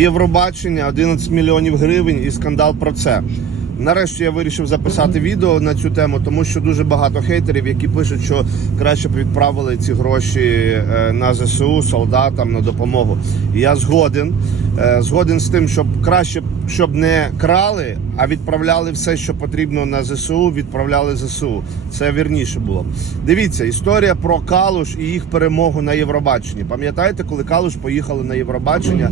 Євробачення 11 мільйонів гривень і скандал про це. Нарешті я вирішив записати відео на цю тему, тому що дуже багато хейтерів, які пишуть, що краще б відправили ці гроші е, на ЗСУ солдатам на допомогу. І я згоден. Е, Згоден з тим, щоб краще, щоб не крали, а відправляли все, що потрібно на ЗСУ, відправляли ЗСУ. Це вірніше було. Дивіться, історія про Калуш і їх перемогу на Євробаченні. Пам'ятаєте, коли Калуш поїхали на Євробачення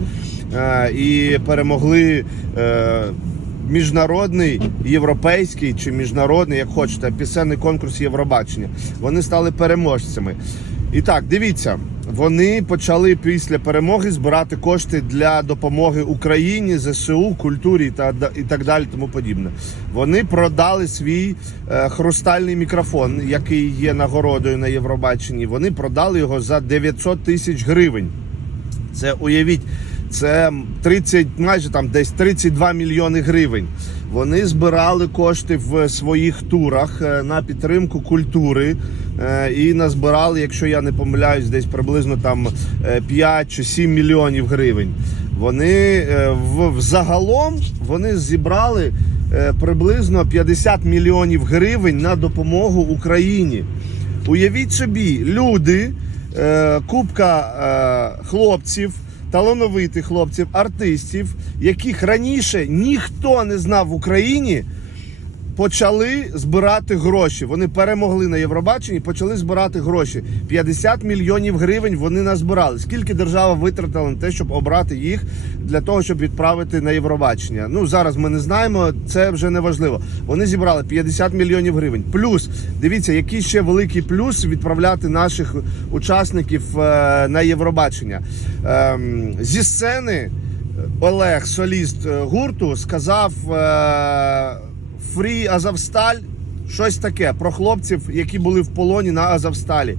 і перемогли. Е, міжнародний, європейський чи міжнародний, як хочете, пісенний конкурс Євробачення. Вони стали переможцями. І так, дивіться, вони почали після перемоги збирати кошти для допомоги Україні, ЗСУ, культурі та і так далі, тому подібне. Вони продали свій е, хрустальний мікрофон, який є нагородою на Євробаченні. Вони продали його за 900 тисяч гривень. Це уявіть, це 30, майже там десь 32 мільйони гривень. Вони збирали кошти в своїх турах е, на підтримку культури е, і назбирали, якщо я не помиляюсь, десь приблизно там е, 5 чи 7 мільйонів гривень. Вони е, взагалом вони зібрали е, приблизно 50 мільйонів гривень на допомогу Україні. Уявіть собі, люди, е, купка е, хлопців, талановитих хлопців, артистів, яких раніше ніхто не знав в Україні, почали збирати гроші. Вони перемогли на Євробаченні, почали збирати гроші. 50 мільйонів гривень вони назбирали. Скільки держава витратила на те, щоб обрати їх для того, щоб відправити на Євробачення? Ну зараз ми не знаємо, це вже не важливо. Вони зібрали 50 мільйонів гривень. Плюс дивіться, який ще великий плюс відправляти наших учасників е, на Євробачення Ем, зі сцени. Олег, соліст е, гурту, сказав е, Фрі Азовсталь, щось таке про хлопців, які були в полоні на Азовсталі.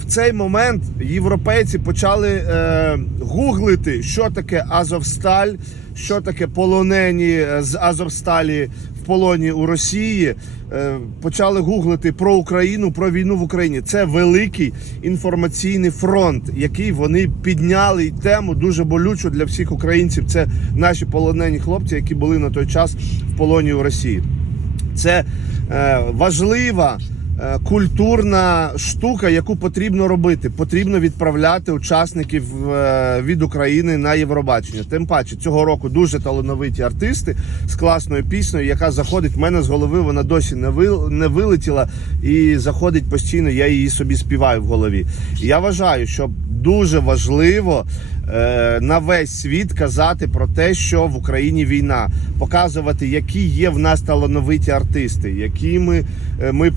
В цей момент європейці почали е, гуглити, що таке Азовсталь, що таке полонені е, з Азовсталі полоні у Росії. Е, почали гуглити про Україну, про війну в Україні. Це великий інформаційний фронт, який вони підняли тему дуже болючу для всіх українців. Це наші полонені хлопці, які були на той час в полоні у Росії. Це е, важлива культурна штука, яку потрібно робити. Потрібно відправляти учасників е, від України на Євробачення. Тим паче цього року дуже талановиті артисти з класною піснею, яка заходить в мене з голови. Вона досі не не вилетіла і заходить постійно. Я її собі співаю в голові. Я вважаю, що дуже важливо е, на весь світ казати про те, що в Україні війна, показувати, які є в нас талановиті артисти, якими е, ми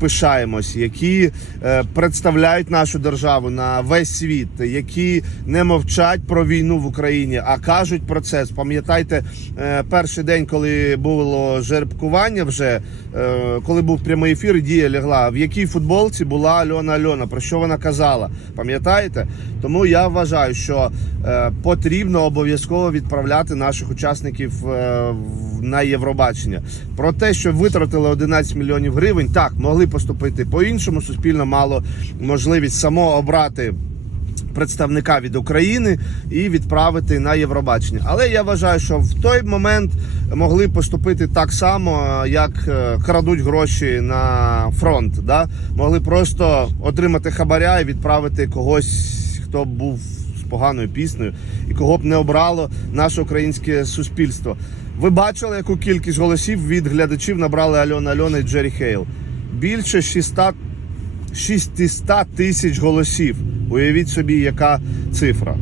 пишаємось, які е, представляють нашу державу на весь світ, які не мовчать про війну в Україні, а кажуть про це. Пам'ятайте, е, перший день, коли було жеребкування, вже е, коли був прямий ефір, дія лягла. В якій футболці була Альона Альона? Про що вона казала? Пам'ятаєте? Тому я вважаю, що потрібно обов'язково відправляти наших учасників на Євробачення. Про те, що витратили 11 мільйонів гривень, так могли поступити по-іншому. Суспільно мало можливість само обрати. Представника від України і відправити на Євробачення. Але я вважаю, що в той момент могли поступити так само, як е, крадуть гроші на фронт. Да? Могли просто отримати хабаря і відправити когось, хто був з поганою піснею, і кого б не обрало наше українське суспільство. Ви бачили, яку кількість голосів від глядачів набрали Альона Альона і Джері Хейл? Більше 600 600 тисяч голосів. Уявіть собі, яка цифра.